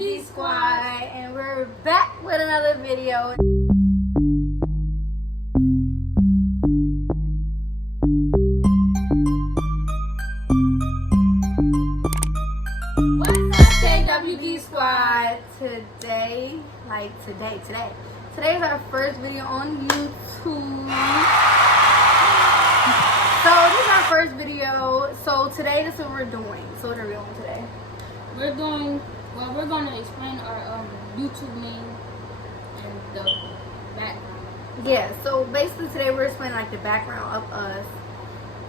WD Squad, and we're back with another video. What's up, KWD Squad? Today is our first video on YouTube. So this is our first video. So today, this is what we're doing. So what are we doing today? We're going to explain our YouTube name and the background. Yeah, so basically today we're explaining like the background of us.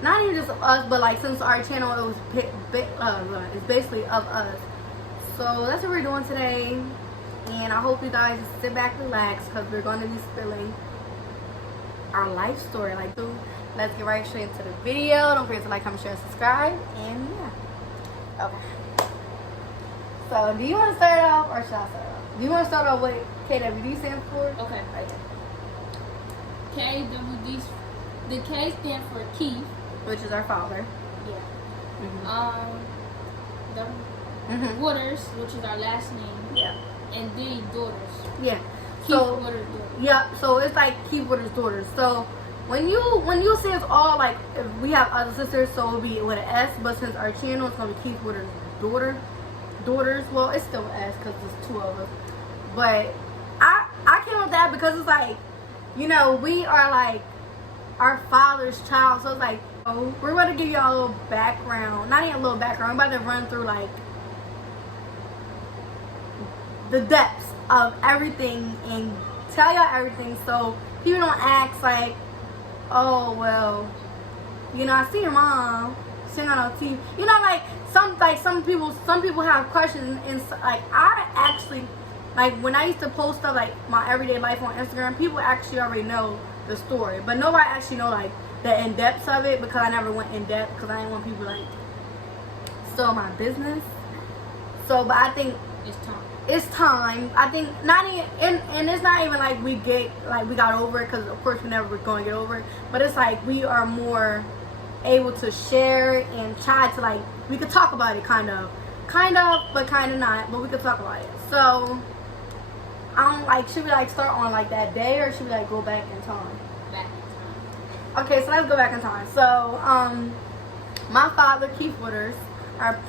Not even just of us, but like since our channel it was it's basically of us. So that's what we're doing today. And I hope you guys just sit back, relax, because we're going to be spilling our life story. Let's get right straight into the video. Don't forget to like, comment, share, and subscribe. And yeah. Okay. So, do you want to start off or should I start off? Do you want to start off what KWD stands for? Okay. KWD. The K stands for Keith, which is our father. Yeah. Mm-hmm. The Waters, which is our last name. Yeah. And the daughters. Yeah. Keith Waters' daughters. Yeah. So it's like Keith Waters' daughters. So when you see us all, like, if we have other sisters, so it'll be with an S. But since our channel is gonna be Keith Waters' daughters. Well, it's still an S because there's two of us. But I came up with that because it's like, you know, we are like our father's child. So it's like, we're going to give y'all a little background. Not even a little background. I'm about to run through like the depths of everything and tell y'all everything. So people don't ask like, oh, well, you know, I see your mom sitting on TV. You know, like some people have questions, and like I actually, like when I used to post stuff like my everyday life on Instagram, people actually already know the story, but nobody actually know like the in depths of it because I never went in depth because I didn't want people like steal my business. So, but I think it's time. I think not even, and it's not even like we got over it because of course we never were going to get over it, but it's like we are more able to share and try to like, we could talk about it kind of but kind of not, but we could talk about it. So I don't like, should we like start on like that day or should we like go back in time? Back in time. Okay, so let's go back in time. So my father Keith Waters, our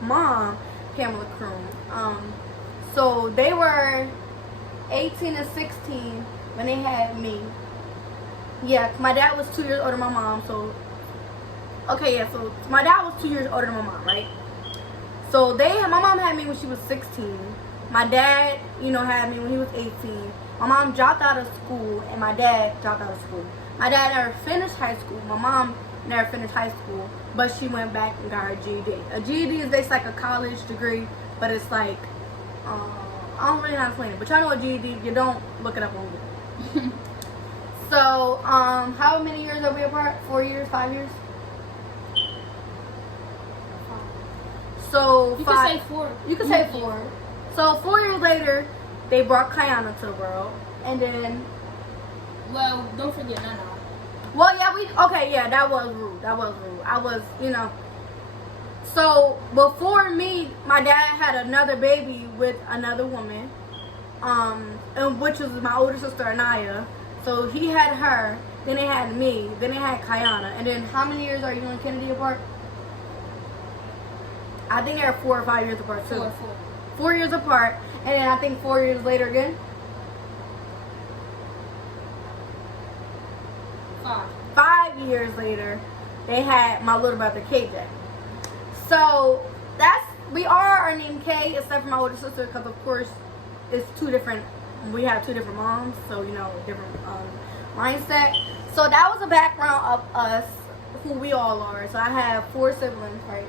mom Pamela Kroon, so they were 18 and 16 when they had me. Yeah, my dad was 2 years older than my mom, so okay, yeah, so my dad was 2 years older than my mom, right? So my mom had me when she was 16. My dad, you know, had me when he was 18. My mom dropped out of school, and my dad dropped out of school. My dad never finished high school. My mom never finished high school, but she went back and got her GED. A GED is basically like a college degree, but it's like, I don't really know how to explain it, but y'all know a GED, you don't look it up on Google. So, how many years are we apart? 4 years, 5 years? So you can say 4. You can say 4. So 4 years later, they brought Kayana to the world, and then. Well, don't forget Nana. Well, yeah, that was rude. I was, you know. So before me, my dad had another baby with another woman, and which was my older sister Anaya. So he had her, then they had me, then they had Kayana, and then how many years are you and Kennedy apart? I think they're 4 or 5 years apart too. 4 years apart, and then I think 4 years later again. 5 years later, they had my little brother KJ. So we are our name K, except for my older sister, because of course it's we have 2 different moms, so you know, different mindset. So that was the background of us, who we all are. So I have 4 siblings, right?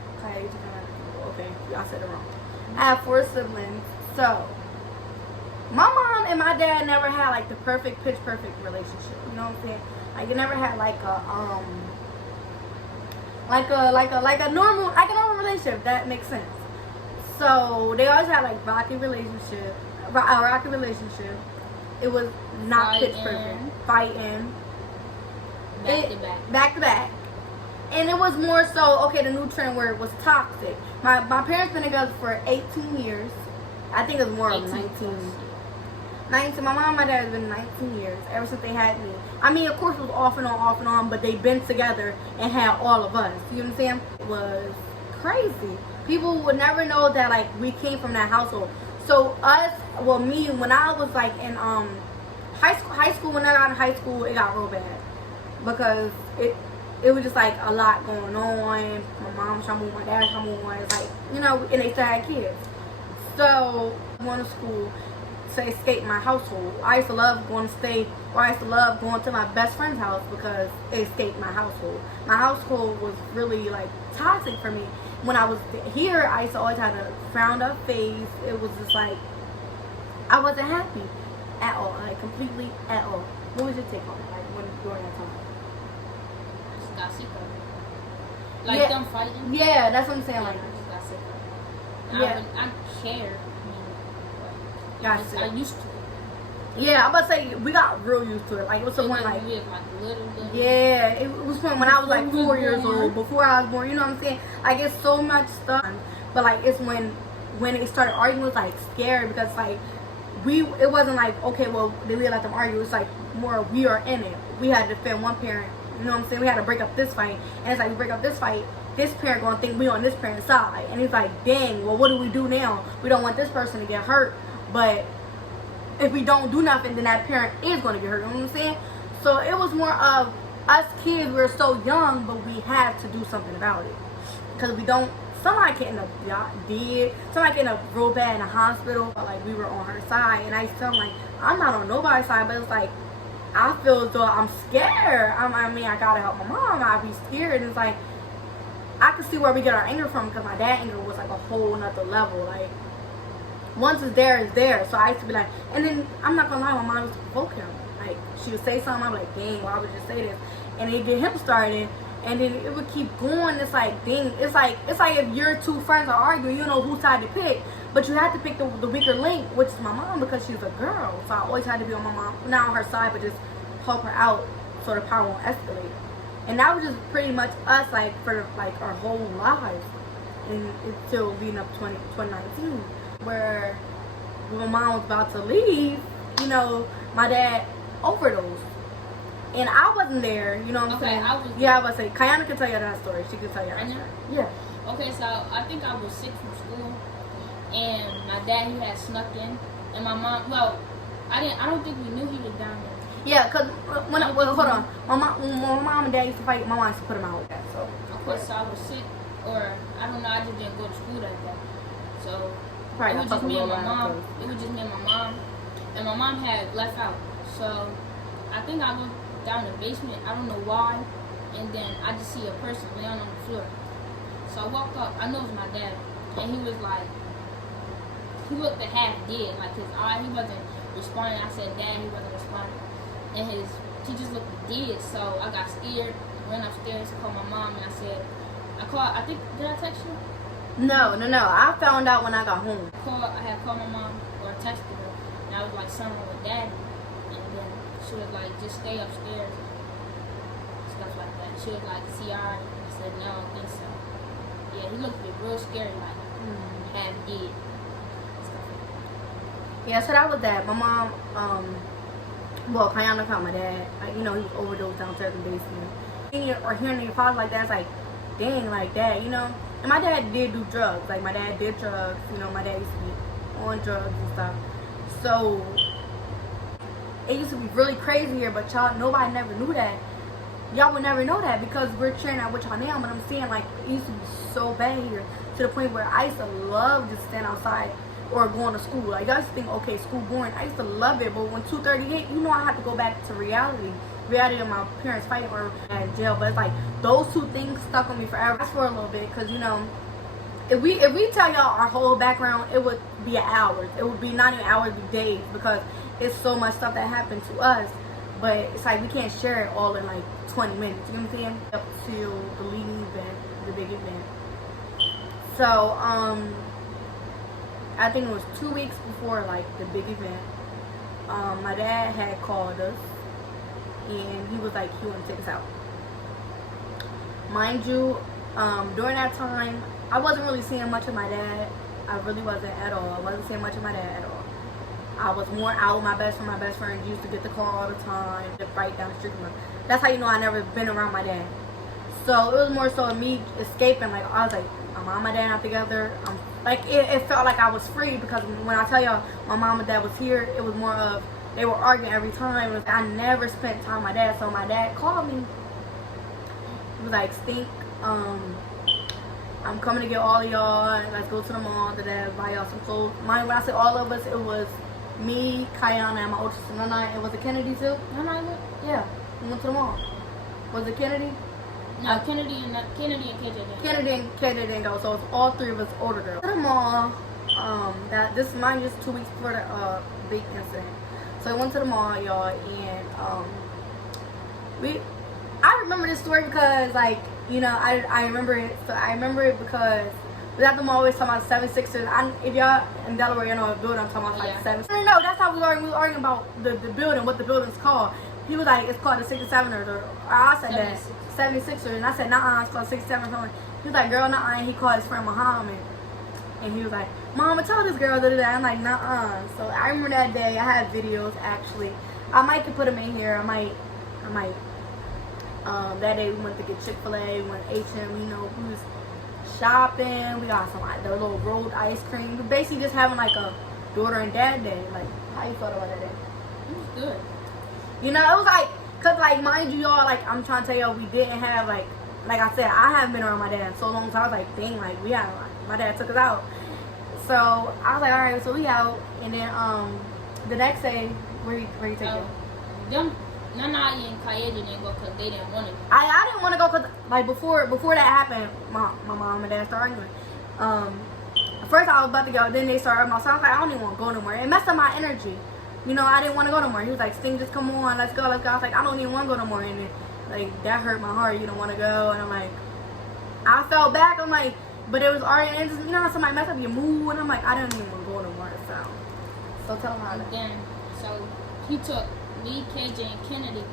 Okay, I said it wrong. I have 4 siblings. So my mom and my dad never had like the pitch perfect relationship. You know what I'm saying? Like it never had like a normal relationship. If that makes sense. So they always had like a rocky relationship. It was not pitch perfect. Fighting. Back to back. And it was more so, okay, the new trend where it was toxic. My parents been together for 18 years. I think it was more of 18 19. plus. 19. My mom and my dad have been 19 years, ever since they had me. I mean, of course it was off and on, but they've been together and had all of us. You know what I'm saying? It was crazy. People would never know that, like, we came from that household. So us, well, me, when I was like in high school, when I got in high school, it got real bad because it was just like a lot going on. My mom trying to move, my dad trying to move on. It's like, you know, and they still had kids. So I went to school to escape my household. I used to love going to stay, or I used to love going to my best friend's house because it escaped my household. My household was really like toxic for me. When I was here, I used to always have a frowned up face. It was just like, I wasn't happy at all, like completely at all. What was your take on it, like when during that time? Just got sick of it. Like them fighting. Yeah, that's what I'm saying. Yeah, Like, I just got sick of it. Yeah. I cared. I got mean, sick. I used to. Yeah, I'm about to say we got real used to it. Like it was someone like, we was like little. yeah, it was from when I was like 4 years old, before I was born. You know what I'm saying? Like it's so much stuff, but like it's when it started arguing, it was like scary because like it wasn't like, okay, well they let them argue. It's like more we are in it. We had to defend one parent. You know what I'm saying? We had to break up this fight, and it's like we break up this fight. This parent gonna think we on this parent's side, and it's like, dang, well what do we do now? We don't want this person to get hurt, but if we don't do nothing, then that parent is going to get hurt. You know what I'm saying? So it was more of us kids. We were so young, but we had to do something about it. Because if we don't, somebody could end up dead. Somebody could end up real bad in the hospital. But like we were on her side, and I used to tell them like, I'm not on nobody's side, but it's like I feel as though I'm scared. I mean, I gotta help my mom. I'd be scared, and it's like I can see where we get our anger from because my dad anger was like a whole nother level, like. Once it's there, it's there. So I used to be like, and then I'm not gonna lie, my mom used to provoke him. Like she would say something, I'm like, dang, why would you say this? And it get him started, and then it would keep going. It's like, dang, it's like if your two friends are arguing, you know whose side to pick, but you have to pick the weaker link, which is my mom because she's a girl. So I always had to be on my mom, not on her side, but just help her out so the power won't escalate. And that was just pretty much us, like for like our whole lives, and until leading up to 2019. Where when my mom was about to leave, you know, my dad overdosed. And I wasn't there, you know what I'm saying? I was yeah, I was saying, Kayana can tell you that story. She can tell you that story. Yeah. Okay, so I think I was sick from school, and my dad, he had snuck in, and my mom, well, I don't think we knew he was down there. Yeah, because hold on. When my mom and dad used to fight, my mom used to put him out with that, so. Okay, so I was sick, or I don't know, I just didn't go to school that day. So. Right, it was just me and my mom. It was just me and my mom. And my mom had left out. So I think I go down the basement. I don't know why. And then I just see a person laying on the floor. So I walked up. I know it was my dad. And he was like, he looked at half dead. Like his eye, he wasn't responding. I said, Dad, he wasn't responding. And he just looked dead. So I got scared. Ran upstairs, called my mom, and I said, I think, did I text you? No. I found out when I got home. I had called my mom or texted her, and I was like, something with Daddy. And then she was like, just stay upstairs. Stuff like that. She was like, see, I said, no, I don't think so. Yeah, he looked real scary, like half dead. Stuff like that. Yeah, so that was that. My mom, well, Kayana called my dad. You know, he overdosed downstairs in the basement. Or hearing your father like that, it's like, dang, like that, you know? And my dad did do drugs. Like, my dad did drugs. You know, my dad used to be on drugs and stuff. So, it used to be really crazy here, but y'all, nobody never knew that. Y'all would never know that because we're sharing that with y'all now. But I'm saying, like, it used to be so bad here to the point where I used to love to stand outside or going to school. Like, I used to think, okay, school boring. I used to love it, but when 2:30 hit, you know I have to go back to reality of my parents fighting or in jail. But it's like those two things stuck on me forever. That's for a little bit, because you know, if we tell y'all our whole background, it would be hours. It would be not even hours, it'd be days, because it's so much stuff that happened to us. But it's like we can't share it all in like 20 minutes. You know what I'm saying? Up to the leading event, the big event. So I think it was 2 weeks before like the big event. My dad had called us. And he was like, he wanted to take us out. Mind you, during that time, I wasn't really seeing much of my dad. I really wasn't at all. I wasn't seeing much of my dad at all. I was more out with my best friend. My best friend used to get the car all the time, right down the street from him. That's how you know I never been around my dad. So it was more so me escaping. Like I was like, my mom and dad not together. Like it felt like I was free because when I tell y'all my mom and dad was here, it was more of they were arguing every time. I never spent time with my dad. So my dad called me. He was like, Stink, I'm coming to get all of y'all. Let's go to the mall today, buy y'all some clothes. Mind when I say all of us, it was me, Kayana, and my older sister Nana. It was it Kennedy too? Nana? Yeah, we went to the mall. Was it Kennedy? No, Kennedy and KJ didn't. Kennedy didn't go, so it's all three of us older girls. To the mall. This mine just 2 weeks before the big incident. So I went to the mall, y'all, and I remember this story because like, you know, I remember it. So I remember it because we at the mall always talking about 76ers. If y'all in Delaware, you know what building I'm talking about, like 7. No, that's how we were arguing about the building, what the building's called. He was like, it's called the 67ers, or I said that 76ers, and I said, nah, it's called 67 or something. He was like, girl, nah, and he called his friend Muhammad, and he was like, Mama, tell this girl that. I'm like, nah. So I remember that day. I had videos actually. I might could put them in here. I might. That day we went to get Chick-fil-A, we went to H&M, you know, we was shopping. We got some like the little rolled ice cream. We basically just having like a daughter and dad day. Like, how you felt about that day? It was good. You know, it was like, cause like mind you, y'all, like I'm trying to tell y'all, we didn't have like I said, I haven't been around my dad in so long. So I was like, dang, like we had like my dad took us out. So I was like, all right, so we out, and then the next day, where you take it? Them Nana and KJ didn't go because they didn't want to. I didn't want to go because like before that happened, my mom and dad started arguing. First I was about to go, then they started arguing. So I was like, I don't even want to go no more. It messed up my energy. You know, I didn't want to go no more. He was like, Sting, just come on, let's go. I was like, I don't even want to go no more. And then, like, that hurt my heart. You don't want to go. And I'm like, I fell back. I'm like, but it was already, and just, you know, somebody mess up your mood. And I'm like, I don't even want to go no more. So tell him how that. Then, so he took me, KJ, and Kennedy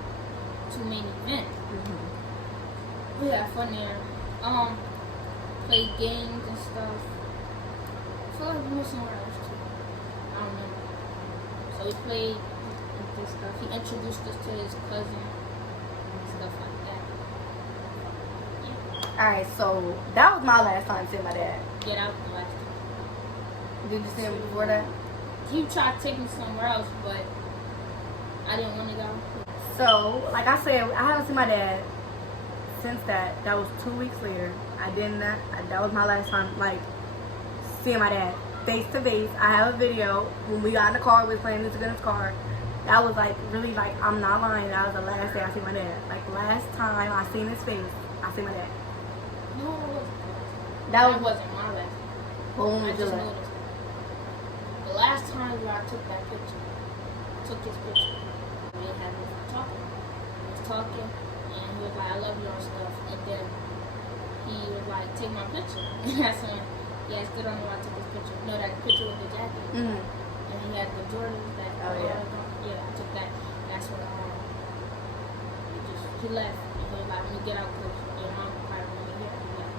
to main event. Mm-hmm. We had fun there. Played games and stuff. I feel like we went somewhere else too. I don't remember. So we played and this stuff. He introduced us to his cousin and stuff like that. Yeah. Alright, so that was my last time seeing my dad. Get out the last time. Did you see him before that? He tried to take me somewhere else, but I didn't want to go. So, like I said, I haven't seen my dad since that. That was 2 weeks later. That was my last time, like, seeing my dad face to face. I have a video when we got in the car, we was playing music in his car. That was like really, like, I'm not lying, that was the last day I seen my dad. Like, last time I seen his face, I seen my dad. No, it wasn't. That wasn't my last. Well, when I was just your last? noticed. The last time where I took that picture, took his picture. We had talking. We was talking, and he was like, "I love you" and stuff. And then he was like, "Take my picture." And that's when I still don't know why I took his picture. No, that picture with the jacket. Mm-hmm. And he had the Jordans that. Oh yeah. Yeah, I took that. That's when he left. And he was like, "Let me get out because your mom will probably want me here." He left.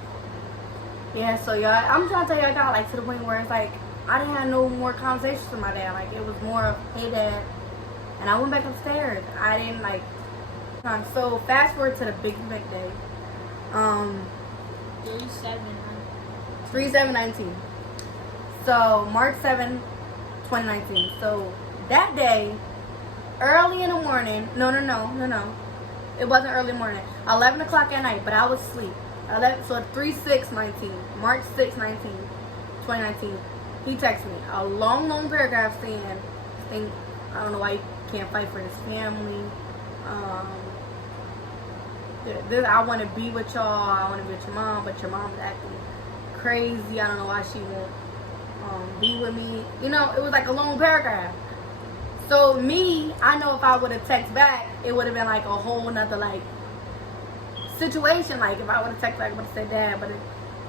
Yeah, so y'all, I'm trying to tell you, I got like to the point where it's like I didn't have no more conversations with my dad. Like it was more of, hey dad, and I went back upstairs. I didn't like. So fast forward to the big day. 3/7/19. So March 7, 2019. So that day, early in the morning. No. It wasn't early morning. 11 o'clock at night, but I was asleep. So 3/6/19. March 6, 2019. He texted me a long paragraph saying, I don't know why you can't fight for his family. I want to be with y'all. I want to be with your mom, but your mom's acting crazy. I don't know why she won't be with me. You know, it was like a long paragraph. So me, I know if I would have texted back, it would have been like a whole nother like situation. Like if I would have texted back, I would have said dad,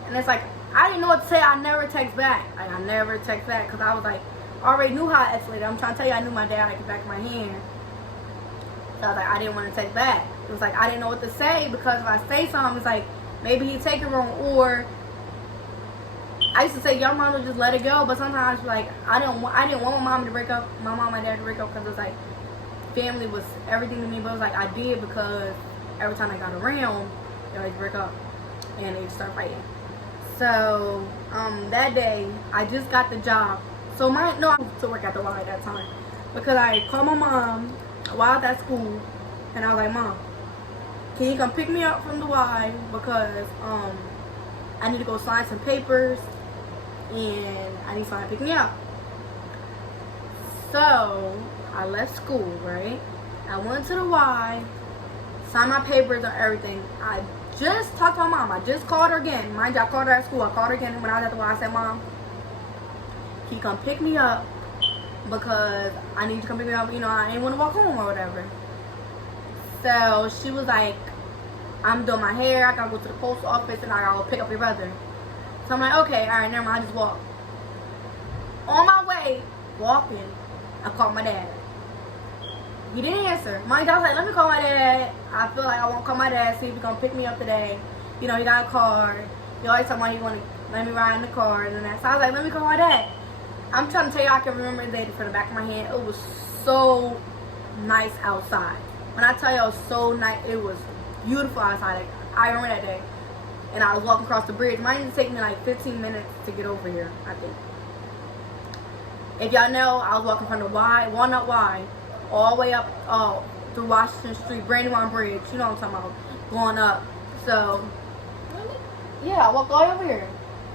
and it's like I didn't know what to say. I never text back. Like I never text back because I was like, I already knew how it escalated. I'm trying to tell you, I knew my dad like the back of my hand. So I was like, I didn't want to text back. It was like I didn't know what to say because if I say something, it's like maybe he'd take it wrong, or I used to say your mom would just let it go, but sometimes like I didn't want my mom to break up, my mom and my dad to break up, because it's like family was everything to me. But it was like I did because every time I got around, they always break up and they start fighting. So that day I just got the job. So I moved to work at the Y at that time because I called my mom while I was at school, and I was like, Mom, can you come pick me up from the Y because I need to go sign some papers and I need someone to pick me up. So I left school, right? I went to the Y, signed my papers and everything. I just talked to my mom. I just called her again. Mind you, I called her at school. I called her again when I was at the Y. I said, Mom, can you come pick me up because I need you to come pick me up. You know, I ain't want to walk home or whatever. So she was like, I'm doing my hair. I gotta go to the post office and I gotta go pick up your brother. So I'm like, okay, all right, never mind. I just walk. On my way, walking, I called my dad. He didn't answer. Mind you, I was like, let me call my dad. I feel like I won't call my dad, see if he's gonna pick me up today. You know, he got a car. He always talking about he wanna let me ride in the car and that. So I was like, let me call my dad. I'm trying to tell you, I can remember the day from the back of my hand. It was so nice outside. When I tell you it was so nice, it was beautiful outside. Like, I remember that day. And I was walking across the bridge. Mine used to take me like 15 minutes to get over here, I think. If y'all know, I was walking from the Walnut Y, all the way up through Washington Street, Brandywine Bridge. You know what I'm talking about. Going up. So, Really? yeah, I walked all the way over here.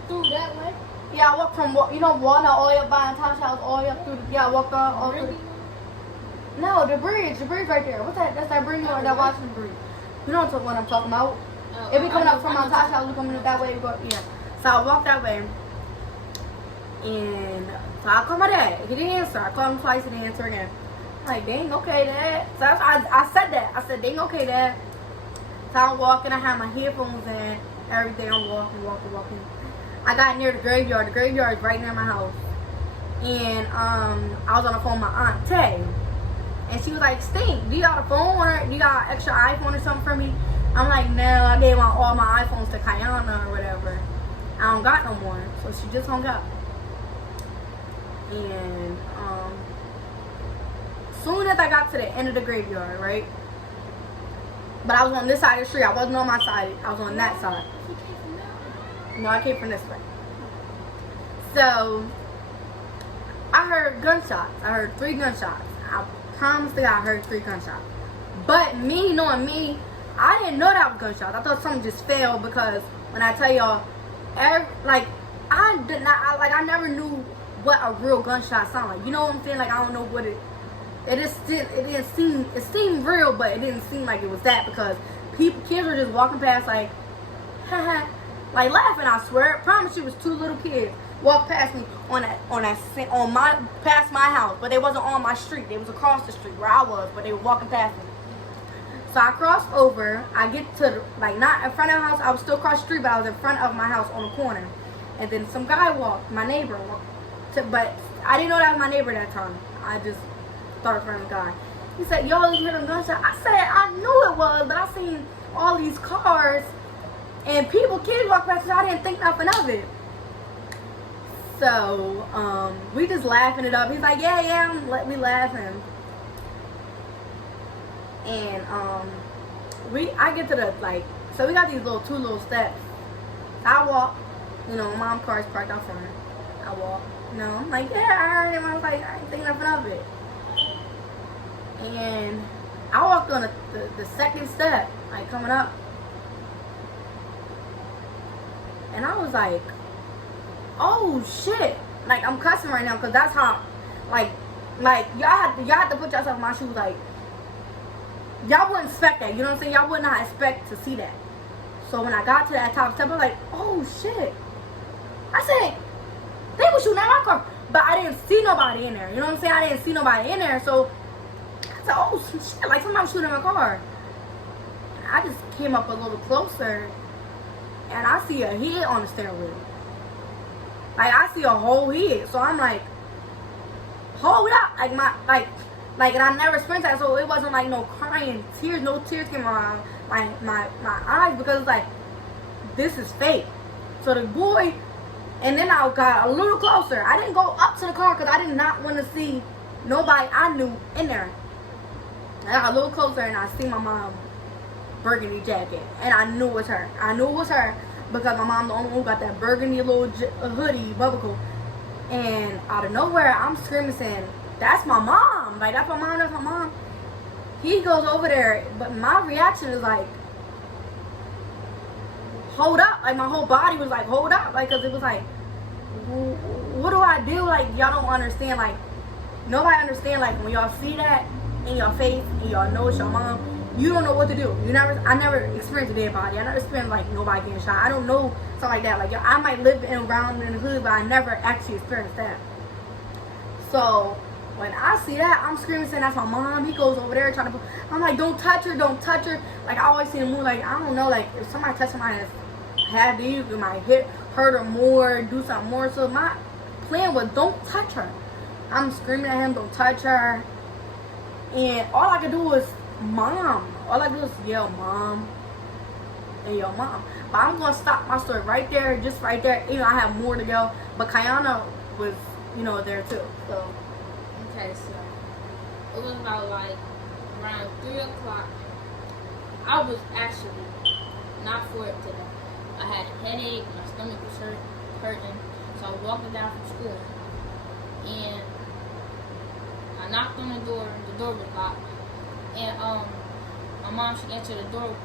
Through that way? Yeah, I walked from, Walnut all the way up by Tasha's house, all the way up through, I walked all through. No, the bridge right there. What's that? That's that bridge or that Washington Bridge. You know what I'm talking about. If we coming up from Mount Tasha, we coming up that way. Yeah. So I walked that way, and so I called my dad. He didn't answer. I called him twice. He didn't answer again. I'm like, dang, okay, Dad. So I said that. I said, dang, okay, Dad. So I'm walking. I had my headphones in. Everything. I'm walking. I got near the graveyard. The graveyard is right near my house. And I was on the phone with my Aunt Tay. And she was like, Stink, do you got a phone or do you got an extra iPhone or something for me? I'm like, no, I gave all my iPhones to Kayana or whatever. I don't got no more. So she just hung up. And soon as I got to the end of the graveyard, right? But I was on this side of the street. I wasn't on my side. I was on that side. No, I came from this way. So I heard gunshots. I heard 3 gunshots. I promise to God I heard 3 gunshots. But me, knowing me, I didn't know that was gunshots. I thought something just fell because when I tell y'all, I never knew what a real gunshot sounded like. You know what I'm saying? Like, I don't know what it seemed real, but it didn't seem like it was that because kids were just walking past like, haha, like laughing. I swear, I promise you, it was 2 little kids walked past me past my house, but they wasn't on my street. They was across the street where I was, but they were walking past me. So I crossed over. I get to not in front of the house. I was still across the street, but I was in front of my house on the corner. And then some guy walked, my neighbor walked, but I didn't know that was my neighbor that time. I just thought it was a guy. He said, "Yo, you hear them gunshots?" I said, "I knew it was, but I seen all these cars and kids walk past, so I didn't think nothing of it." So we just laughing it up. He's like, "Yeah, let me laughing." And I get to the so we got these 2 little steps. I walk, mom car's parked out front. I walk, I'm like, yeah, I heard him. I was like, I ain't thinking nothing of it. And I walked on the second step, coming up, and I was like, oh shit! I'm cussing right now because that's how, y'all have to put yourself in my shoes. Y'all wouldn't expect that. You know what I'm saying? Y'all would not expect to see that. So when I got to that top step, I was like, oh shit! I said, they were shooting at my car, but I didn't see nobody in there. You know what I'm saying? I didn't see nobody in there, so I said, oh shit! Somebody was shooting at my car. I just came up a little closer, and I see a head on the stairwell. I see a whole head, so I'm like, hold up, and I never experienced that, so it wasn't no crying, no tears came around my eyes because it's this is fake. So the boy And then I got a little closer. I didn't go up to the car because I did not want to see nobody I knew in there. I got a little closer and I see my mom burgundy jacket. And I knew it was her. I knew it was her because my mom the only one who got that burgundy little hoodie, bubble. And out of nowhere, I'm screaming saying, that's my mom. Like, that's my mom, that's my mom. He goes over there, but my reaction is like, hold up. Like, my whole body was like, hold up. Like, because it was like, what do I do? Like, y'all don't understand. Like, nobody understand. Like, when y'all see that in your face and y'all know it's your mom, you don't know what to do. I never experienced a dead body. I never experienced, like, nobody getting shot. I don't know something like that. Like, I might live around in the hood, but I never actually experienced that. So, when I see that, I'm screaming saying that's my mom. He goes over there trying to, I'm like, don't touch her, don't touch her. Like, I always see him move, like, I don't know, like, if somebody touch somebody that's had these, it might hurt her more, do something more. So my plan was don't touch her. I'm screaming at him, don't touch her. And all I could do was mom. All I could do was yell mom and yell mom. But I'm gonna stop my story right there, just right there. You know, I have more to go. But Kayana was, there too. So Okay, so it was about like around 3 o'clock. I was actually not for it today. I had a headache, my stomach was hurting, so I was walking down from school. And I knocked on the door was locked. And my mom, she answered the door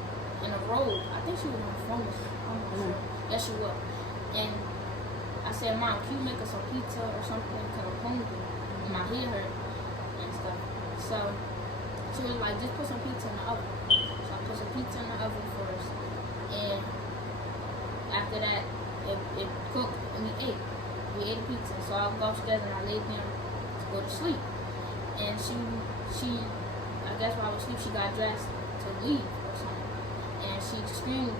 in a robe. I think she was on the phone or something. I'm not sure. Yes, she was. And I said, Mom, can you make us some pizza or something? Because I'm hungry. And my head hurt and stuff. So she was like, just put some pizza in the oven. So I put some pizza in the oven first. And after that, it cooked and we ate. We ate a pizza. So I go upstairs and I laid down to go to sleep. And she, I guess while I was asleep, she got dressed to leave or something. And she screamed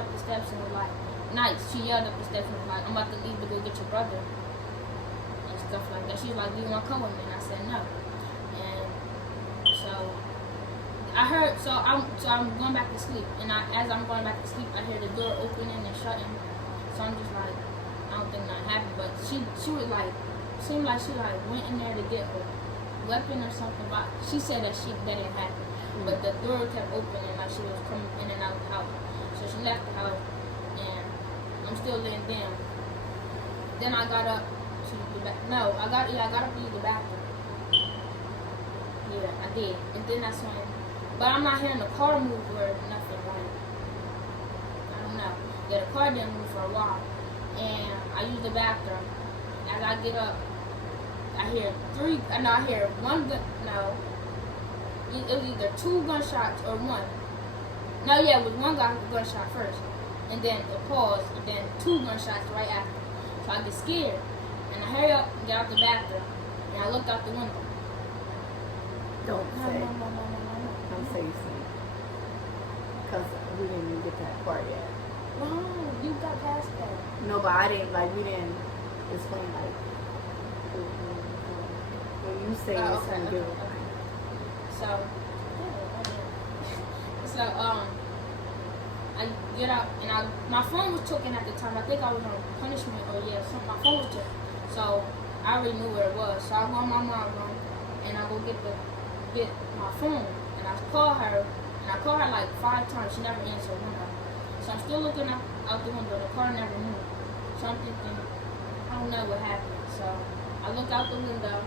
up the steps and was like, nice. She yelled up the steps and was like, I'm about to leave to go get your brother. And stuff like that. She was like, do you want to come with me? And I said no. And so I heard, so I'm going back to sleep. And as I'm going back to sleep, I hear the door opening and shutting. So I'm just like, I don't think nothing happened. But she was like, seemed like she like went in there to get her weapon or something. But she said that didn't happen. But the door kept opening, like she was coming in and out of the house. So she left the house, and I'm still laying down. Then I got up to the back. No, I got up to use the bathroom. Yeah, I did. And then that's when, but I'm not hearing the car move or nothing. Like, I don't know. Yeah, the car didn't move for a while. And I used the bathroom. As I get up, I hear one gun. No, it was either 2 gunshots or one. No, yeah, it was one gunshot first, and then it paused, and then 2 gunshots right after. So I get scared, and I hurry up and get out the bathroom, and I looked out the window. don't say. No. Don't say you see. Because we didn't even get that part yet. No, you got past that. No, but we didn't explain, like, when you say it's Okay. something good. So, I get out and my phone was taken at the time. I think I was on punishment or my phone was taken. So I already knew where it was. So I go in my mom's room and I go get my phone and I call her like 5 times. She never answered one time. So I'm still looking out the window. The car never moved. So I'm thinking, I don't know what happened. So I look out the window.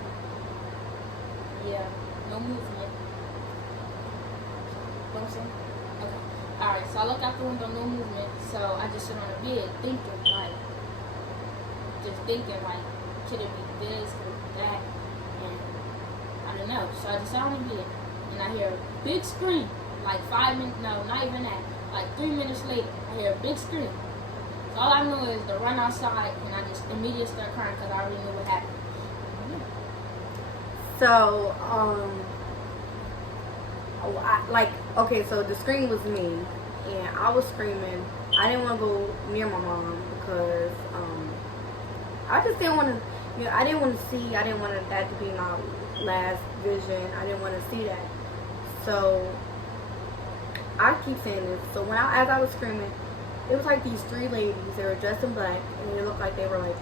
Yeah, no movement. What I'm saying? Okay. Alright, so I look out the window, no movement. So I just sit on the bed thinking, like, could it be this, could it be that? And I don't know. So I just sit on the bed and I hear a big scream. Like 5 minutes, no, not even that. Like 3 minutes later, I hear a big scream. So all I know is to run outside and I just immediately start crying because I already knew what happened. So, okay, so the scream was me, and I was screaming. I didn't want to go near my mom because I just didn't want to, I didn't want to see, I didn't want that to be my last vision. I didn't want to see that. So, I keep saying this. So, as I was screaming, it was like these 3 ladies. They were dressed in black, and they looked like they were like,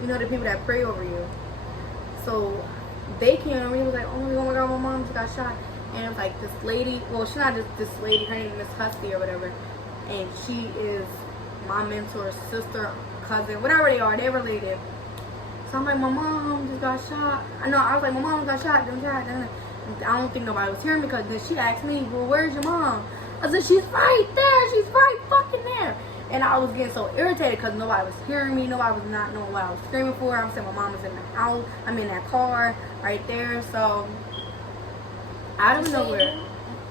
you know, the people that pray over you. So they came to me and was like, oh my god, my mom just got shot. And it was like this lady, well, she's not just this lady, her name is Miss Husky or whatever, and she is my mentor's sister, cousin, whatever they are, they're related. So I'm like, my mom just got shot. I was like, my mom got shot. I don't think nobody was hearing me, because then she asked me, well, where's your mom? I said, she's right there. She's right fucking there. And I was getting so irritated because nobody was hearing me. Nobody was not knowing what I was screaming for. I'm saying my mom was in the house. I'm in that car right there. So I don't know where.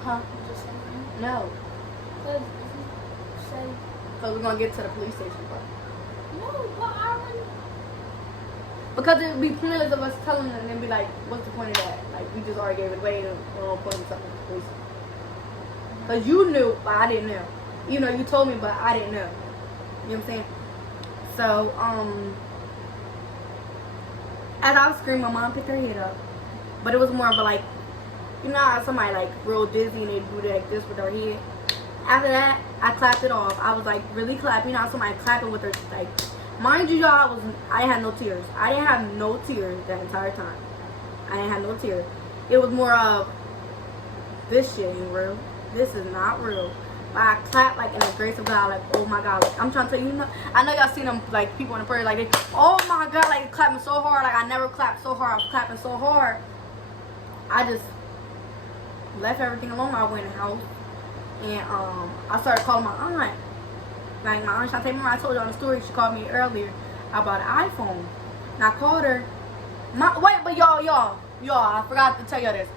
Huh? Just saying. No. Because say Because we're going to get to the police station part. no, but I already. Because it would be pointless of us telling them and then be like, what's the point of that? Like, we just already gave it away and we're going to put something to the police. Because you knew, but I didn't know. You know, you told me, but I didn't know. You know what I'm saying? So, as I was screaming, my mom picked her head up. But it was more of a like, you know how somebody like real dizzy and they do like this with their head? After that, I clapped it off. I was like really clapping. You know how somebody clapping with their, like, mind you, y'all, I didn't have no tears. I didn't have no tears that entire time. I didn't have no tears. It was more of, this shit ain't real. This is not real. But I clapped like in the grace of God, like, oh my God. Like, I'm trying to tell you, I know y'all seen them, like, people in the prayer, like, they, oh my God, like, clapping so hard. Like, I never clapped so hard. I was clapping so hard. I just left everything alone. I went in the house. And I started calling my aunt. Like, my aunt Shantae, remember I told you on the story, she called me earlier about an iPhone. And I called her. But y'all, I forgot to tell y'all this.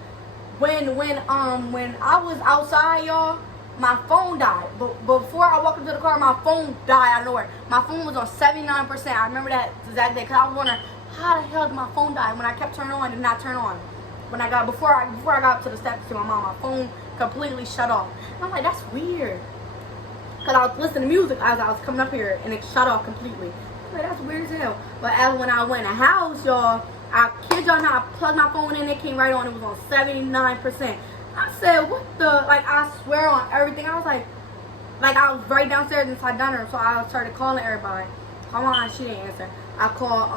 When I was outside, y'all, my phone died. But before I walked into the car, my phone died out of nowhere. My phone was on 79%. I remember that exact day because I was wondering, how the hell did my phone die? When I kept turning on, it did not turn on. Before I got up to the steps to my mom, my phone completely shut off. And I'm like, that's weird. Because I was listening to music as I was coming up here, and it shut off completely. I'm like, that's weird as hell. But as when I went in the house, y'all, I kid y'all not, I plugged my phone in, it came right on. It was on 79%. I said, what the, like, I swear on everything. I was like I was right downstairs inside dinner, so I started calling everybody. Call my aunt, she didn't answer. I called,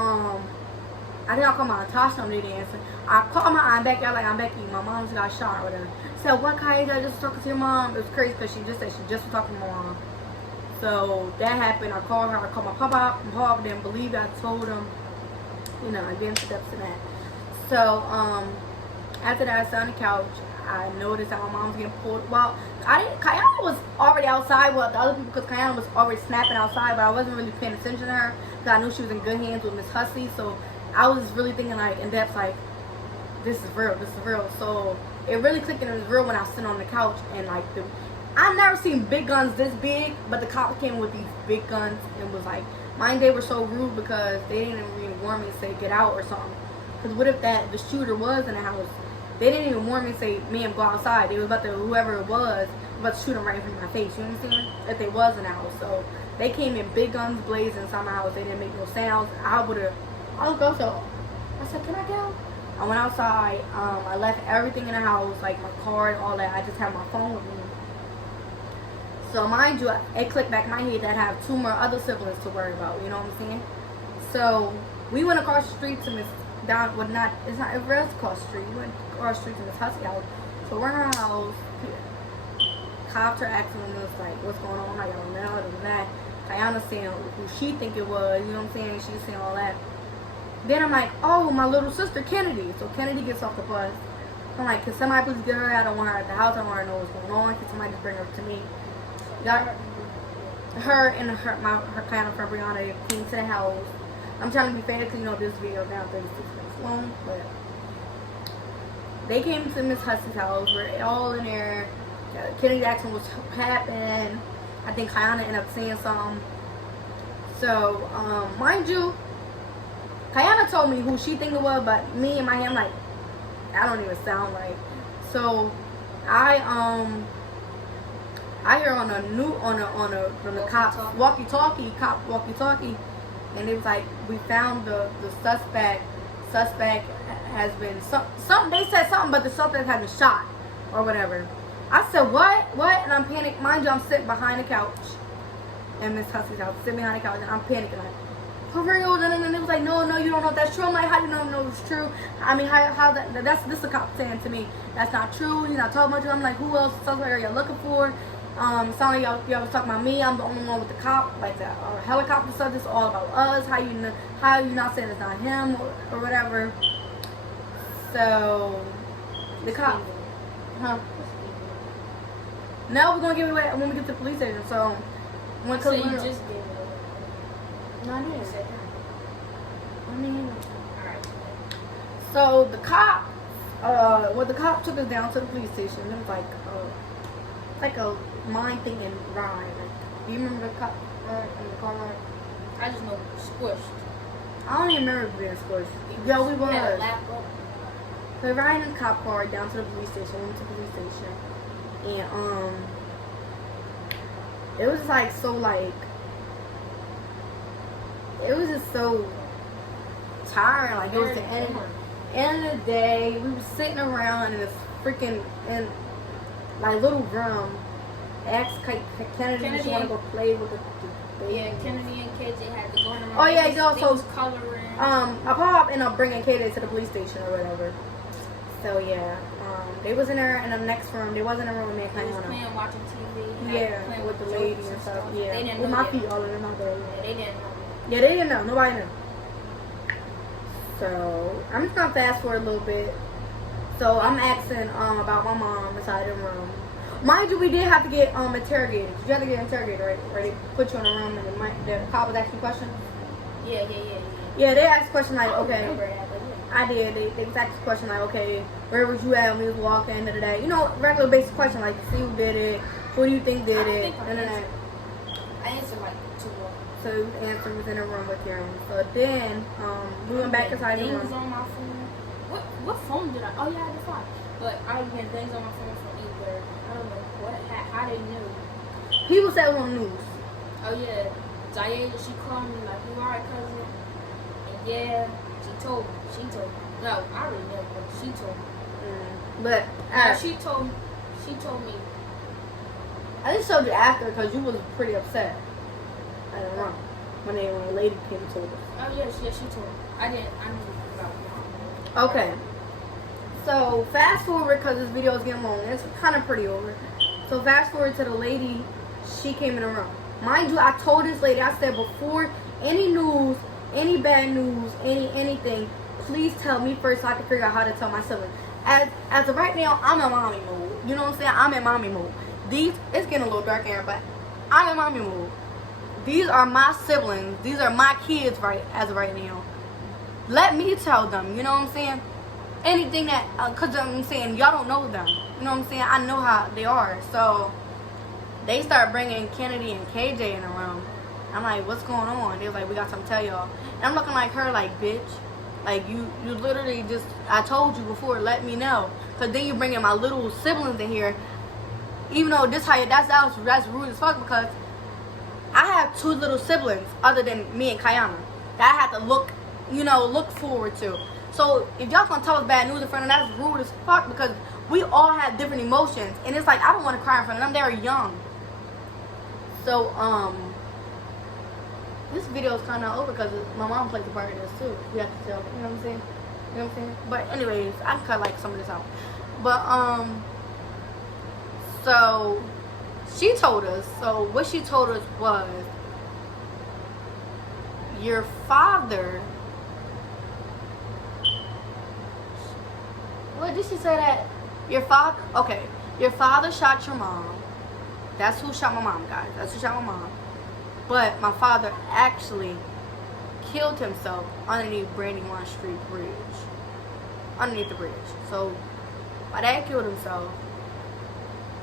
I think I called my aunt Tasha, and they didn't answer. I called my aunt Becky, I was like, Aunt Becky, my mom just got shot or whatever. So what, Kaya, I just talking to your mom? It was crazy because she just said she just was talking to my mom. So that happened. I called her, I called my papa, and papa didn't believe it. I told him, you know, I get into depths in that. So, after that, I sat on the couch. I noticed that my mom was getting pulled. Well, Kayana was already outside with the other people because Kayana was already snapping outside, but I wasn't really paying attention to her because I knew she was in good hands with Miss Hussey. So I was really thinking like in depth, like, this is real. So it really clicked and it was real when I was sitting on the couch and like I've never seen big guns this big, but the cops came with these big guns and was like, mine, they were so rude because they didn't even warn me to say get out or something. Because what if the shooter was in the house? They didn't even warn me to say, ma'am, go outside. They was about to, whoever it was about to shoot him right in front of my face. You understand? If they was in the house. So they came in big guns blazing inside my house. They didn't make no sounds. I would go, so I said, can I go? I went outside. I left everything in the house, like my car and all that. I just had my phone with me. So mind you, it clicked back in my head that I have 2 more other siblings to worry about. You know what I'm saying? So we went across the street to Miss down. Well, not it's not it was across the street. We went across the street to Miss Hussey house. So we're in her house. Cops are asking us like, what's going on? I don't know. That. Kayana saying who she think it was. You know what I'm saying? She's saying all that. Then I'm like, oh, my little sister Kennedy. So Kennedy gets off the bus. I'm like, can somebody please get her? I don't want her at the house. I don't want her to know what's going on. Can somebody just bring her to me? Got her and her Kayana friend Brianna came to the house. I'm trying to be fair because you know this video is now 36 minutes long, but they came to Miss Hussey's house. We're all in there. Kennedy Jackson was happening. I think Kayana ended up saying something. So, mind you, Kayana told me who she think it was, but me and my hand, I'm like, I don't even sound right. So, I hear on the cop walkie-talkie, and it was like, we found the suspect. Suspect has been some they said something, but the suspect has been shot or whatever. I said, what? What? And I'm panicking. Mind you, I'm sitting behind the couch. In Miss Hussey's house. Sitting behind the couch. And I'm panicking. Like, for real? And it was like, no, you don't know if that's true. I'm like, how do you know it's true? I mean, how this is a cop saying to me, that's not true. He's not talking about you. I'm like, who else? Sounds like are y'all looking for? Sound like y'all was talking about me. I'm the only one with the cop. Like the helicopter stuff. This is all about us. How you not saying it's not him or whatever? So, the cop. Huh? No, we're gonna give it away when we get to the police station. So, So you just gave it away. No, I didn't. Said I mean, alright. so the cop, the cop took us down to the police station. It was like a mind thing and ride. Like, do you remember the cop ride in the car ride? I just know squished. I don't even remember being squished. Yo, we You had a was. lap up. So we riding in the cop car down to the police station. We went to the police station, and it was like so like. It was just so tiring. Like it was the end of the day. We were sitting around in this freaking like little room. Asked Kennedy if she want to go play with the baby. Yeah, Kennedy and KJ had to go around. Oh yeah, they was coloring. My pop ended up bringing KJ to the police station or whatever. So yeah, they was in there in the next room. They wasn't in the room with me and They was Kayana. playing, watching TV. Yeah, playing with the jokes ladies and stuff. Yeah, They didn't with know my yet. feet all in my bed. Yeah, they didn't know. Yeah, they didn't know. Nobody knew. So I'm just gonna fast forward a little bit. So I'm asking about my mom inside the room. Mind you, we did have to get interrogated. You had to get interrogated, right? Where they put you in a room and the cop was asking questions. Yeah. Yeah, they asked questions like, I don't okay. remember that, but yeah. I did. They was asking question like, okay, where was you at when we was walking the other day? You know, regular basic question like, see who did it, who do you think did it, and then I answered like 2 more. so the answer was in the room with him. So then we went back inside the Things room. on my phone. What phone did I? Oh yeah, I had the phone. But I was getting things on my phone from either I don't know how they knew. People said it was on the news. Oh yeah, Zaya, she called me like, you alright, cousin? And yeah, she told me. No, I already knew, but she told me. But She told me. I just showed you after because you was pretty upset. I don't know when the lady came to us. Oh yeah, she told me. I knew about mom. Okay. So fast forward because this video is getting long. It's kind of pretty over. So fast forward to the lady. She came in the room. Mind you, I told this lady. I said before any news, any bad news, anything, please tell me first so I can figure out how to tell my siblings. As of right now, I'm in mommy mode. You know what I'm saying? I'm in mommy mode. It's getting a little dark here, but I'm in mommy mode. These are my siblings. These are my kids as of right now. Let me tell them. You know what I'm saying? Anything that, because I'm saying y'all don't know them. You know what I'm saying? I know how they are. So they start bringing Kennedy and KJ in the room. I'm like, what's going on? They're like, we got something to tell y'all. And I'm looking like her, like, bitch. Like, you literally just, I told you before, let me know. Because then you bringing my little siblings in here. Even though that's rude as fuck because I have 2 little siblings other than me and Kayana that I have to look forward to. So if y'all gonna tell us bad news in front of them, that's rude as fuck because we all have different emotions. And it's like, I don't want to cry in front of them. They're young. So, this video is kind of over because my mom plays a part in this too. We have to tell, you know what I'm saying? You know what I'm saying? But anyways, I can cut like some of this out. But, so she told us, so what she told us was, your father, what did she say that? Your father shot your mom. That's who shot my mom, guys. That's who shot my mom. But my father actually killed himself underneath Brandywine Street Bridge. Underneath the bridge. So my dad killed himself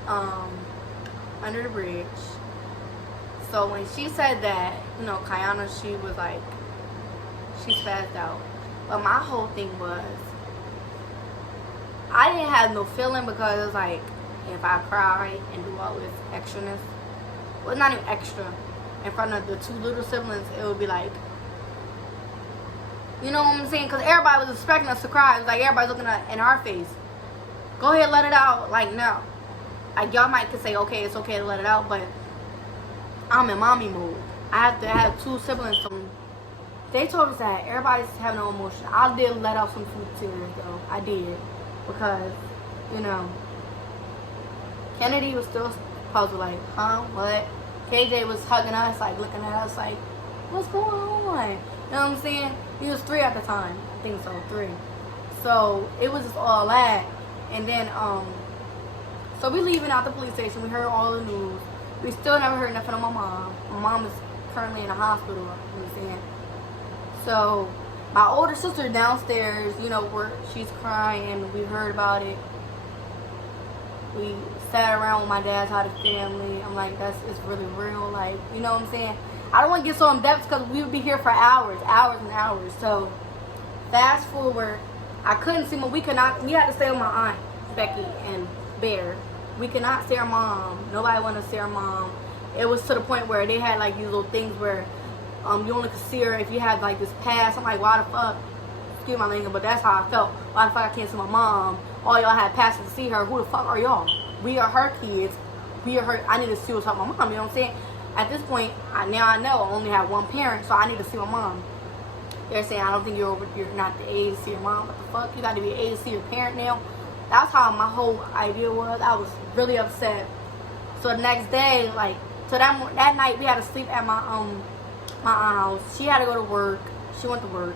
under the bridge. So when she said that, Kayana, she was like, she spazzed out. But my whole thing was, I didn't have no feeling because it was like, if I cry and do all this extraness, well, not even extra, in front of the 2 little siblings, it would be like, you know what I'm saying? Because everybody was expecting us to cry. It was like everybody's looking in our face. Go ahead, let it out. Like, no. like y'all might could say, okay, it's okay to let it out, but I'm in mommy mode. I have 2 siblings, so they told us that everybody's having no emotion. I did let out some food tears though. I did, because you know, Kennedy was still puzzled, like, huh, what? KJ was hugging us, like looking at us, like, what's going on? You know what I'm saying? He was 3 at the time, I think so, 3. So it was just all that, and then so we leaving out the police station. We heard all the news. We still never heard nothing of my mom. My mom is currently in a hospital. You know what I'm saying? So my older sister downstairs, you know, she's crying. We heard about it. We sat around with my dad's side of the family. I'm like, it's really real. Like, you know what I'm saying? I don't want to get so in depth because we would be here for hours and hours. So fast forward, I couldn't see we had to stay with my aunt, Becky and Bear. We could not see our mom. Nobody wanted to see our mom. It was to the point where they had like these little things where you only could see her if you had like this pass. I'm like, why the fuck? Excuse my language, but that's how I felt. Why the fuck I can't see my mom? All y'all had passes to see her. Who the fuck are y'all? We are her kids. We are her. I need to see what's up with my mom. You know what I'm saying? At this point, now I know I only have one parent, so I need to see my mom. They're saying, I don't think you're not the age to see your mom. What the fuck? You got to be age to see your parent now. That's how my whole idea was. I was really upset. So the next day, like, so that night we had to sleep at my aunt's house. She had to go to work. She went to work,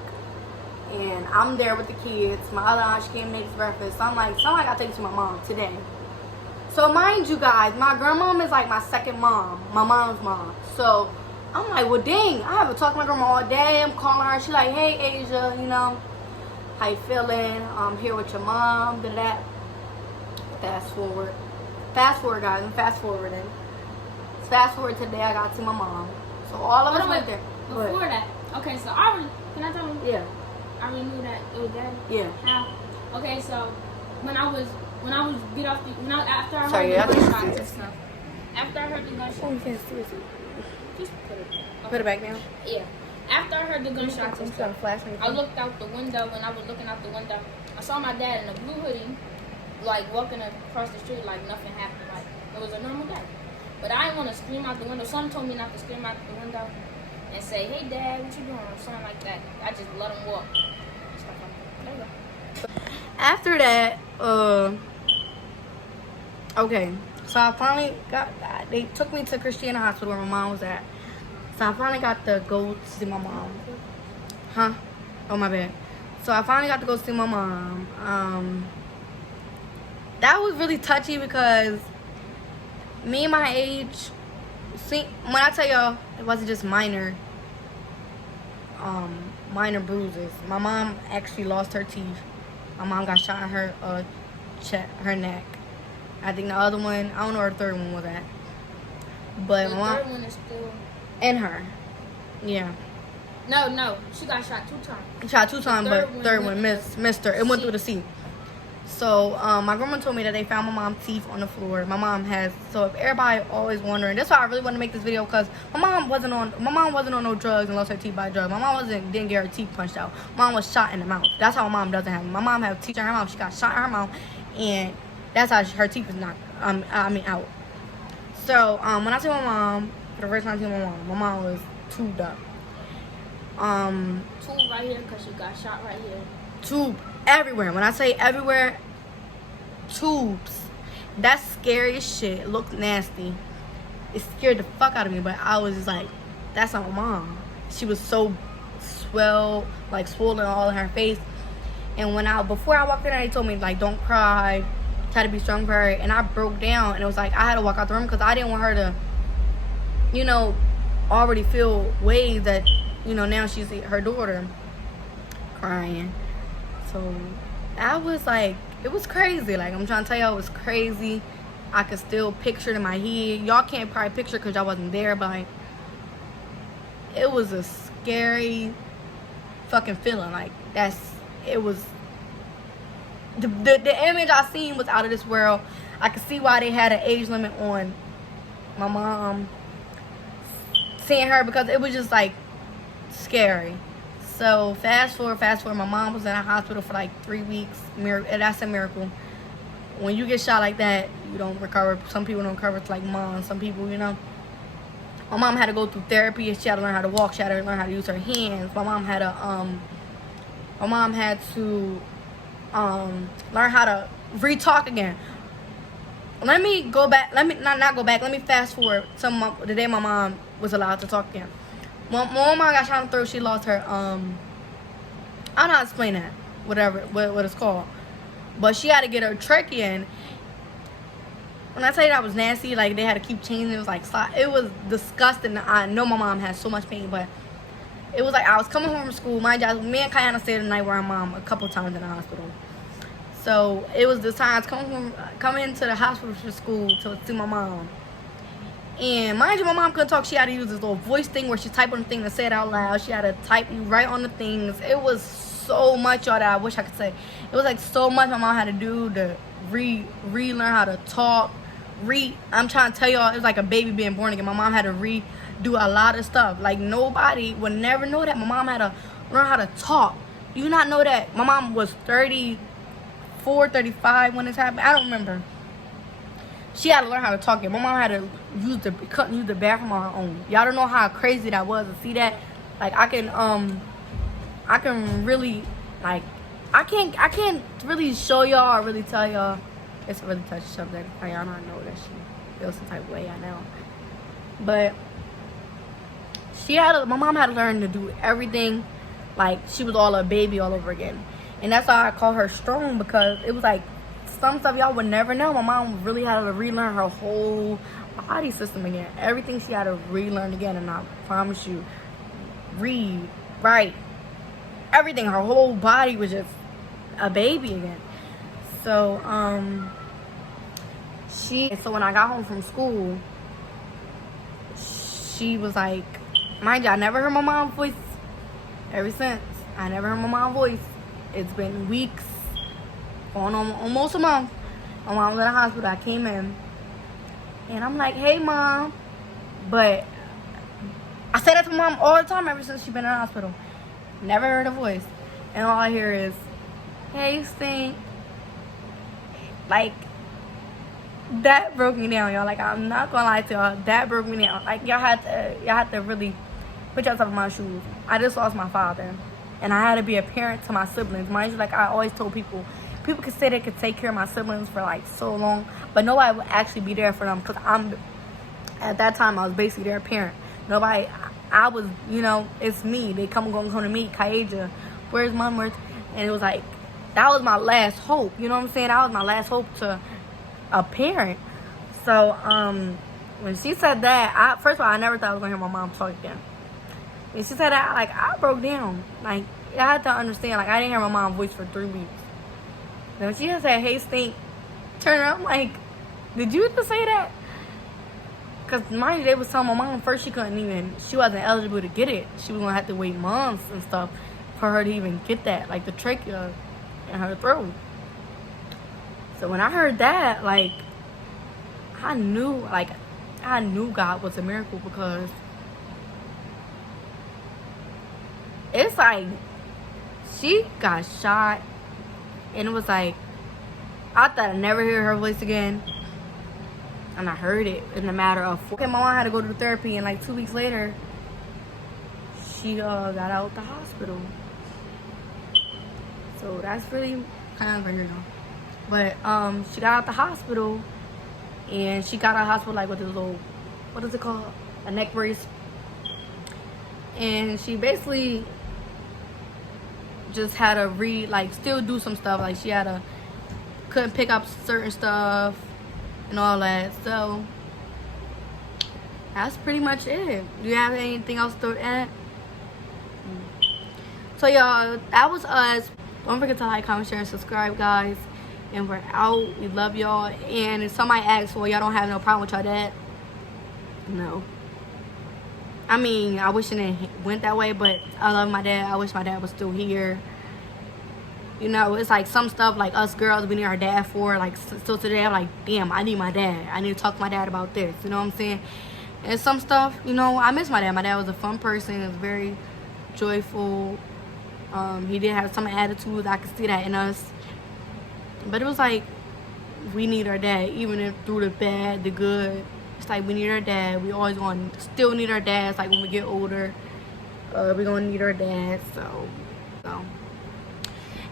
and I'm there with the kids. My other aunt, she came to make us breakfast. So I'm like, somebody got to take it to my mom today. So mind you guys, my grandmom is like my second mom, my mom's mom. So I'm like, well, dang, I haven't talked to my grandma all day. I'm calling her. She's like, hey, Asia, you know, how you feeling? I'm here with your mom, did that. Fast forward, guys. I'm fast forwarding. Fast forward today, I got to see my mom. So all of us went there. Before that, okay, so can I tell you? Yeah. I already knew that it was daddy. Yeah. How? Okay, so when I was get off the after I Sorry, heard the yeah, gunshot and stuff. After I heard the gunshot. Oh, you can't see it. Just put it. Okay. Put it back down. Yeah. After I heard the gunshots and stuff, flash I looked out the window. When I was looking out the window, I saw my dad in a blue hoodie, like walking across the street like nothing happened. Like it was a normal day. But I didn't want to scream out the window. Someone told me not to scream out the window and say, "Hey, Dad, what you doing?" or something like that. I just let him walk. Stuff like that. There you go. After that, okay, so I finally they took me to Christiana Hospital where my mom was at. So I finally got to go see my mom. Huh? Oh, my bad. So I finally got to go see my mom. That was really touchy because me and my age, when I tell y'all, it wasn't just minor bruises. My mom actually lost her teeth. My mom got shot in her her neck. I think the other one, I don't know where the third one was at. But the third one is still in her. Yeah. No, she got shot 2 times. Shot 2 times, but third one missed her. It went C. through the seat. So my grandma told me that they found my mom's teeth on the floor. My mom has. So if everybody always wondering, that's why I really want to make this video because my mom wasn't on no drugs and lost her teeth by drugs. My mom didn't get her teeth punched out. My mom was shot in the mouth. That's how my mom doesn't have. My mom had teeth in her mouth. She got shot in her mouth, and that's how her teeth was knocked. Out. So when I see my mom for the first time, I see my mom was tubed up. Tube right here because she got shot right here. Tube everywhere. When I say everywhere, tubes. That's scary as shit. It looked nasty. It scared the fuck out of me, but I was just like, that's not my mom. She was so swollen all in her face. And before I walked in there, they told me like, don't cry, try to be strong for her. And I broke down, and it was like I had to walk out the room because I didn't want her to, you know, already feel ways that, you know, now she's her daughter crying. So I was like, it was crazy. Like, I'm trying to tell y'all, it was crazy. I could still picture it in my head. Y'all can't probably picture because y'all wasn't there, but like, it was a scary fucking feeling. Like, it was, the image I seen was out of this world. I could see why they had an age limit on my mom seeing her because it was just like scary. So fast forward, my mom was in a hospital for like 3 weeks. That's a miracle. when you get shot like that, you don't recover. Some people don't recover like mom. Some people, you know. My mom had to go through therapy, and she had to learn how to walk. She had to learn how to use her hands. My mom had to learn how to re-talk again. Let me go back. Let me not go back. Let me fast forward to the day my mom was allowed to talk again. When my mom got shot in the throat, she lost her I don't know how to explain that. Whatever what it's called. But she had to get her trachea in. When I tell you that was nasty, like they had to keep changing. It was like it was disgusting. I know my mom had so much pain, but it was like I was coming home from school. Me and Kayana stayed the night with our mom a couple times in the hospital. So it was this time I was coming into the hospital for school to see my mom. And mind you, my mom couldn't talk. She had to use this little voice thing where she typed on the thing to say it out loud. She had to type you right on the things. It was so much, y'all, that I wish I could say. It was like so much my mom had to do to relearn how to talk. I'm trying to tell y'all, it was like a baby being born again. My mom had to redo a lot of stuff. Like nobody would never know that. My mom had to learn how to talk. Do you not know that? My mom was 34, 35 when this happened. I don't remember. She had to learn how to talk. And my mom had to couldn't use the bathroom on her own. Y'all don't know how crazy that was to see that. Like I can really, like, I can't really show y'all or really tell y'all. It's a really touchy subject. Y'all don't know that she feels some type of way. I know, but my mom had to learn to do everything like she was all a baby all over again. And that's why I call her strong, because it was like some stuff y'all would never know. My mom really had to relearn her whole body system again. Everything she had to relearn again. And I promise you, read, write, everything. Her whole body was just a baby again. So so when I got home from school, she was like, mind you, I never heard my mom's voice ever since. I never heard my mom's voice. It's been weeks, going on almost a month. My mom was in the hospital. I came in, and I'm like, hey, Mom. But I say that to my mom all the time ever since she's been in the hospital. Never heard a voice. And all I hear is, hey, Stink. Like, that broke me down, y'all. Like, I'm not gonna lie to y'all. That broke me down. Like, y'all had to really put yourself in my shoes. I just lost my father. And I had to be a parent to my siblings. Mind you, like I always told people could say they could take care of my siblings for like so long, but nobody would actually be there for them, because at that time I was basically their parent. Nobody, I was, you know, it's me. They gonna come to me, Kaija, where's Mom? And it was like, that was my last hope. You know what I'm saying? That was my last hope to a parent. So when she said that, first of all, I never thought I was gonna hear my mom talk again. When she said that, like, I broke down. Like, I had to understand, like, I didn't hear my mom's voice for 3 weeks. Then she just said, hey, Stink, turn around. I'm like, did you just say that? Because mind you, they was telling my mom first she wasn't eligible to get it. She was going to have to wait months and stuff for her to even get that, like the trachea in her throat. So when I heard that, like, I knew God was a miracle, because it's like she got shot, and it was like I thought I'd never hear her voice again, and I heard it in a matter of 4. Okay, my mom had to go to therapy, and like 2 weeks later, she got out of the hospital. So that's really kind of weird, you know. But she got out the hospital, and she got out of the hospital like with this little, what is it called, a neck brace, and she basically just had to still do some stuff. Like she couldn't pick up certain stuff and all that. So that's pretty much it. Do you have anything else to add? So y'all, that was us. Don't forget to like, comment, share, and subscribe, guys. And we're out. We love y'all. And if somebody asks, well, y'all don't have no problem with y'all dad? No. I mean, I wish it went that way, but I love my dad. I wish my dad was still here. You know, it's like some stuff like us girls we need our dad for. Like, still today, I'm like, damn, I need my dad. I need to talk to my dad about this. You know what I'm saying? And some stuff, you know, I miss my dad. My dad was a fun person. He was very joyful. He did have some attitude. I could see that in us. But it was like, we need our dad, even if through the bad, the good. It's like we need our dad. We always going to still need our dads. Like when we get older, we're gonna need our dads. So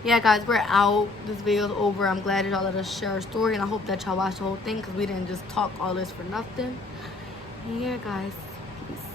yeah, guys, we're out. This video's over. I'm glad that y'all let us share our story, and I hope that y'all watched the whole thing because we didn't just talk all this for nothing. And yeah, guys, peace.